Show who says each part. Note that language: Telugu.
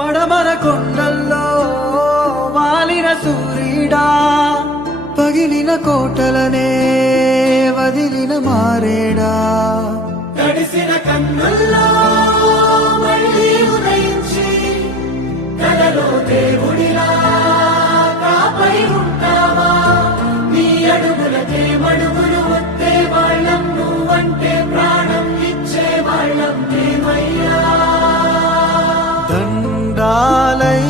Speaker 1: పడమర కొండల్లో వాలిన సూర్యుడా పగిలిన కోటలనే వదిలిన మారేడా. తడిసిన కన్నుల్లో మళ్ళీ ఉదయించి కలలో దేవుడిలా కాపై ఉంటావా? నీ అడుగులకే మడుగులు వస్తే వాళ్ళం నువ్వంటే ప్రాణం ఇచ్చే వాళ్ళం మేమయ్యా காலை